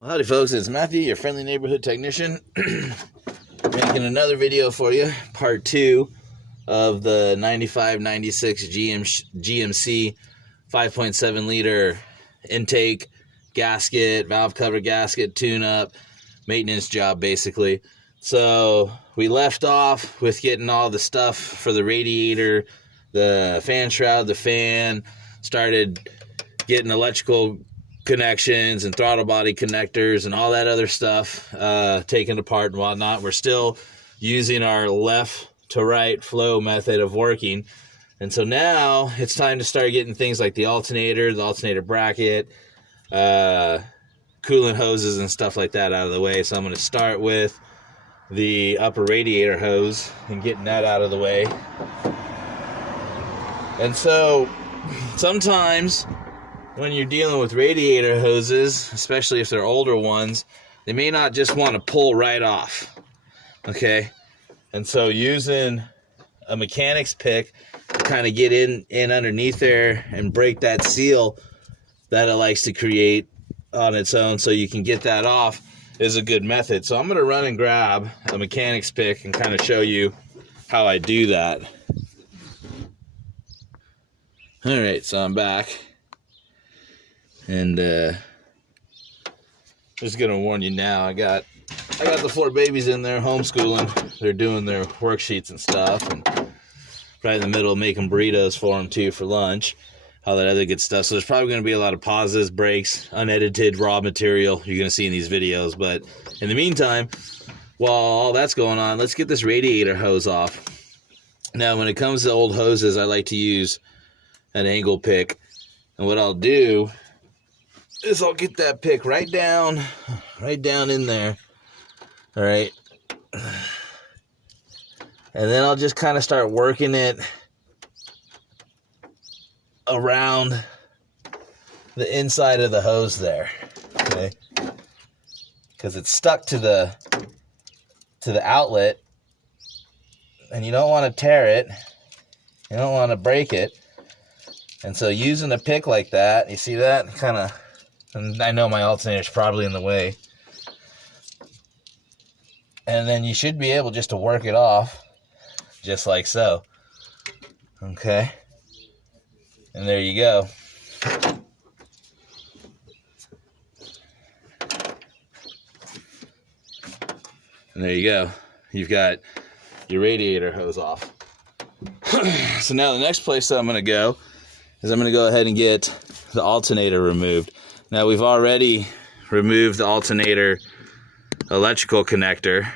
Well, howdy folks, it's Matthew, your friendly neighborhood technician, making another video for you, part 2 of the 95-96 GMC 5.7 liter intake gasket, valve cover gasket, tune-up, maintenance job basically. So we left off with getting all the stuff for the radiator, the fan shroud, the fan, started getting electrical connections and throttle body connectors and all that other stuff taken apart and whatnot. We're still using our left to right flow method of working, and so now it's time to start getting things like the alternator bracket, coolant hoses and stuff like that out of the way. So I'm going to start with the upper radiator hose and getting that out of the way. And so sometimes when you're dealing with radiator hoses, especially if they're older ones, they may not just want to pull right off, okay? And so using a mechanic's pick to kind of get in underneath there and break that seal that it likes to create on its own so you can get that off is a good method. So I'm going to run and grab a mechanic's pick and kind of show you how I do that. All right, so I'm back. And just gonna warn you now, I got the 4 babies in there homeschooling. They're doing their worksheets and stuff, and right in the middle making burritos for them too for lunch, all that other good stuff. So there's probably gonna be a lot of pauses, breaks, unedited raw material you're gonna see in these videos. But in the meantime, while all that's going on, let's get this radiator hose off. Now when it comes to old hoses, I like to use an angle pick, and what I'll do is I'll get that pick right down in there, all right, and then I'll just kind of start working it around the inside of the hose there, okay, because it's stuck to the outlet, and you don't want to tear it, you don't want to break it. And so using a pick like that, you see that kind of, and I know my alternator's probably in the way. And then you should be able just to work it off, just like so. Okay. And there you go. And there you go. You've got your radiator hose off. So now the next place that I'm going to go is I'm going to go ahead and get the alternator removed. Now we've already removed the alternator electrical connector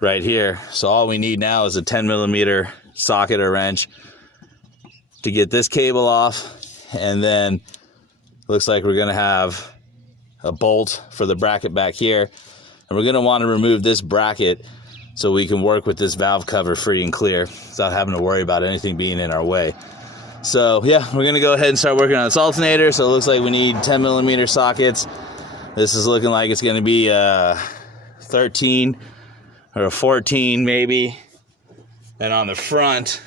right here. So all we need now is a 10mm socket or wrench to get this cable off. And then looks like we're going to have a bolt for the bracket back here. And we're going to want to remove this bracket so we can work with this valve cover free and clear without having to worry about anything being in our way. So yeah, we're going to go ahead and start working on this alternator. So it looks like we need 10mm sockets. This is looking like it's going to be a 13 or a 14 maybe. And on the front,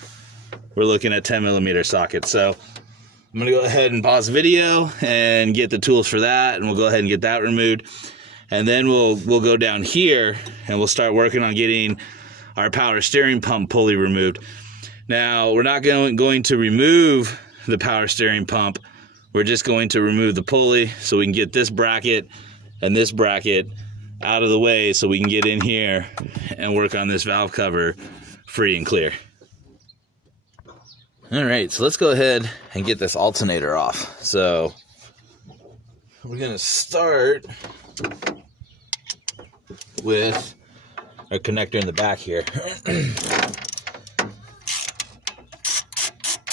we're looking at 10mm sockets. So I'm going to go ahead and pause the video and get the tools for that. And we'll go ahead and get that removed. And then we'll go down here and we'll start working on getting our power steering pump pulley removed. Now, we're not going to remove the power steering pump. We're just going to remove the pulley so we can get this bracket and this bracket out of the way so we can get in here and work on this valve cover free and clear. All right, so let's go ahead and get this alternator off. So we're going to start with our connector in the back here.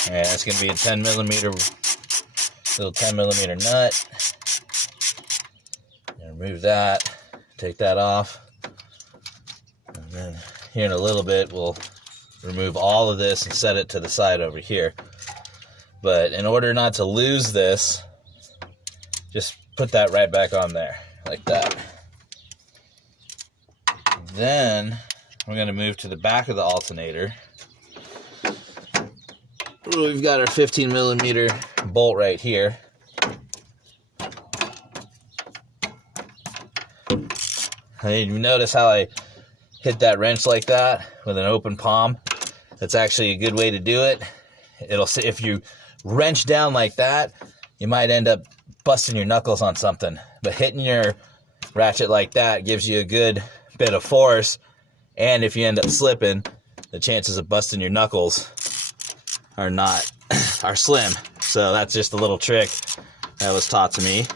Alright, that's going to be a 10mm, little 10mm nut. Remove that, take that off, and then here in a little bit we'll remove all of this and set it to the side over here. But in order not to lose this, just put that right back on there, like that. Then we're going to move to the back of the alternator. We've got our 15mm bolt right here. You notice how I hit that wrench like that with an open palm? That's actually a good way to do it. It'll say, if you wrench down like that, you might end up busting your knuckles on something. But hitting your ratchet like that gives you a good bit of force, and if you end up slipping, the chances of busting your knuckles are slim. So that's just a little trick that was taught to me.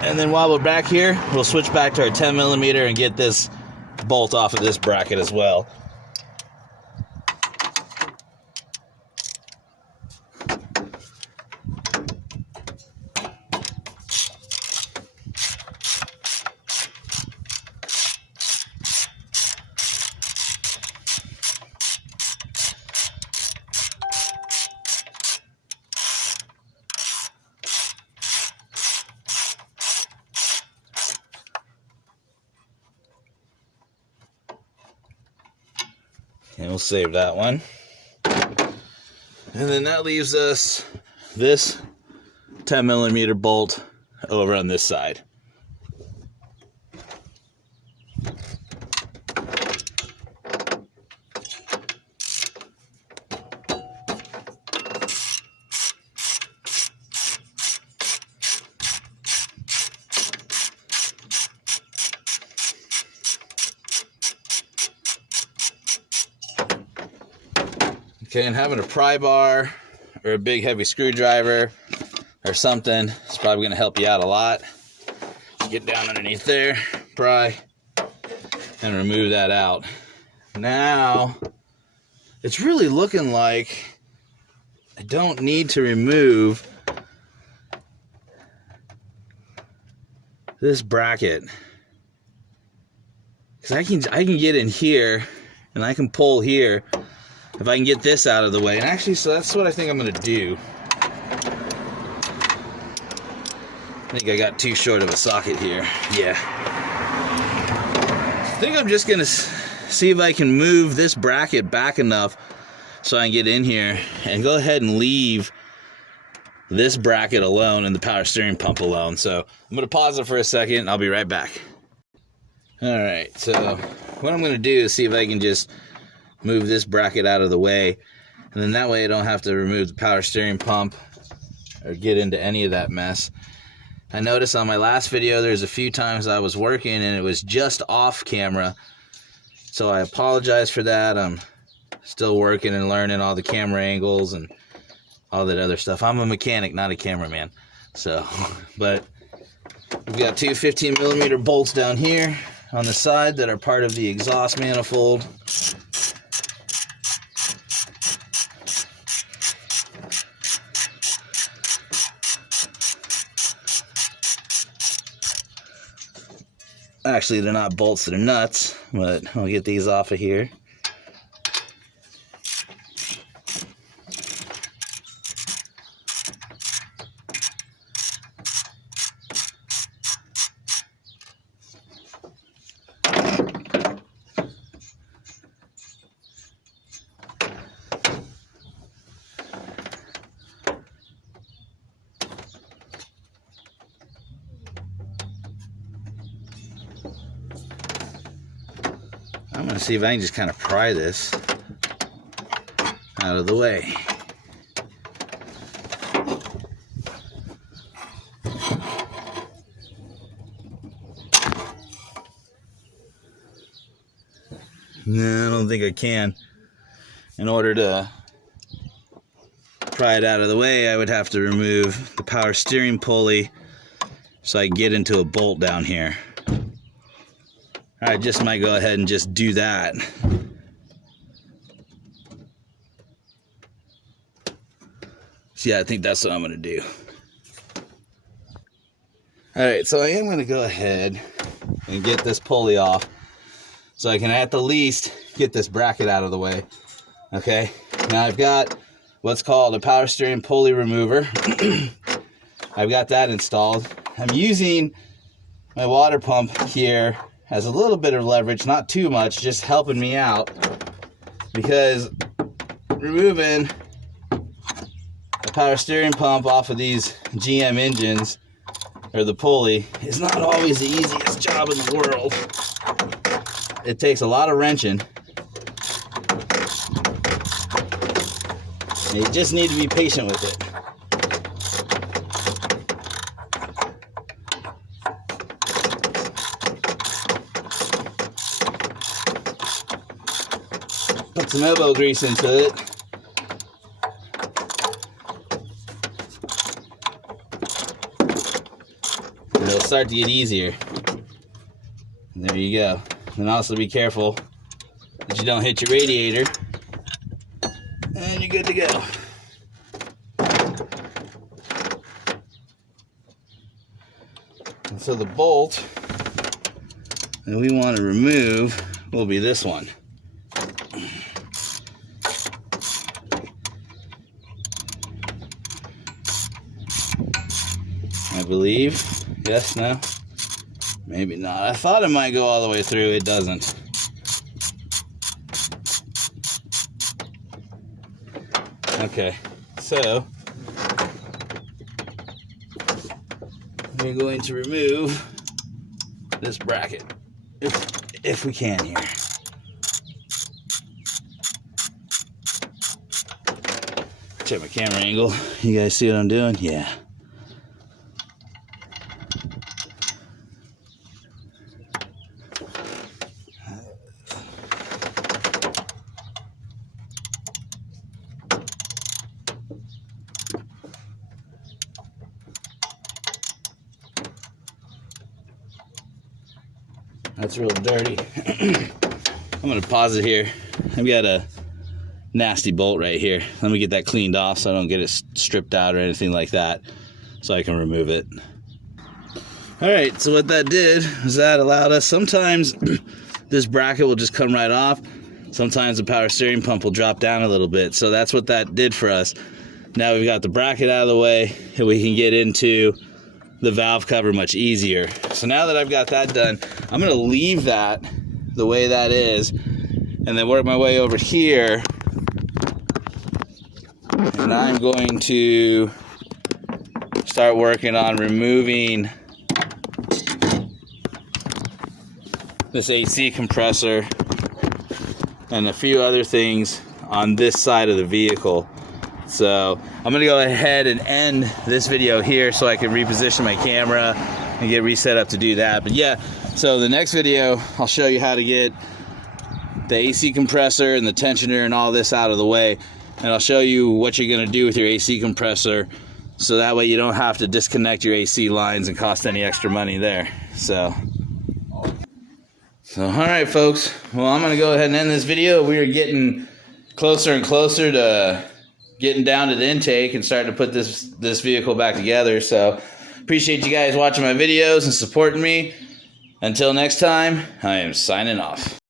And then while we're back here, we'll switch back to our 10mm and get this bolt off of this bracket as well. And we'll save that one. And then that leaves us this 10mm bolt over on this side. Okay, and having a pry bar or a big heavy screwdriver or something is probably going to help you out a lot. Get down underneath there, pry, and remove that out. Now, it's really looking like I don't need to remove this bracket, because I can get in here and I can pull here. If I can get this out of the way, and actually, so that's what I think I'm going to do. I think I got too short of a socket here. Yeah. I think I'm just going to see if I can move this bracket back enough so I can get in here and go ahead and leave this bracket alone and the power steering pump alone. So I'm going to pause it for a second and I'll be right back. All right, so what I'm going to do is see if I can just move this bracket out of the way, and then that way I don't have to remove the power steering pump or get into any of that mess. I noticed on my last video there's a few times I was working and it was just off camera, so I apologize for that. I'm still working and learning all the camera angles and all that other stuff. I'm a mechanic, not a cameraman. So, but we've got two 15mm bolts down here on the side that are part of the exhaust manifold. Actually, they're not bolts, they're nuts, but I'll get these off of here. I'm going to see if I can just kind of pry this out of the way. No, I don't think I can. In order to pry it out of the way, I would have to remove the power steering pulley so I can get into a bolt down here. I just might go ahead and just do that. So yeah, I think that's what I'm going to do. Alright, so I am going to go ahead and get this pulley off so I can at the least get this bracket out of the way. Okay, now I've got what's called a power steering pulley remover. I've got that installed. I'm using my water pump here has a little bit of leverage, not too much, just helping me out, because removing the power steering pump off of these GM engines, or the pulley, is not always the easiest job in the world. It takes a lot of wrenching. And you just need to be patient with it. Put some elbow grease into it. And it'll start to get easier. And there you go. And also be careful that you don't hit your radiator. And you're good to go. And so the bolt that we want to remove will be this one. I believe. Yes, no? Maybe not. I thought it might go all the way through. It doesn't. Okay, so we're going to remove this bracket if we can here. Check my camera angle. You guys see what I'm doing? Yeah. That's real dirty. I'm gonna pause it here. I've got a nasty bolt right here. Let me get that cleaned off so I don't get it stripped out or anything like that, so I can remove it. All right, so what that did was that allowed us, sometimes this bracket will just come right off. Sometimes the power steering pump will drop down a little bit. So that's what that did for us. Now we've got the bracket out of the way and we can get into the valve cover much easier. So now that I've got that done, I'm gonna leave that the way that is and then work my way over here. And I'm going to start working on removing this AC compressor and a few other things on this side of the vehicle. So I'm gonna go ahead and end this video here so I can reposition my camera and get reset up to do that. But yeah, so the next video I'll show you how to get the AC compressor and the tensioner and all this out of the way, and I'll show you what you're gonna do with your AC compressor so that way you don't have to disconnect your AC lines and cost any extra money there. So all right, folks, well, I'm gonna go ahead and end this video. We are getting closer and closer to getting down to the intake and starting to put this vehicle back together. So appreciate you guys watching my videos and supporting me. Until next time, I am signing off.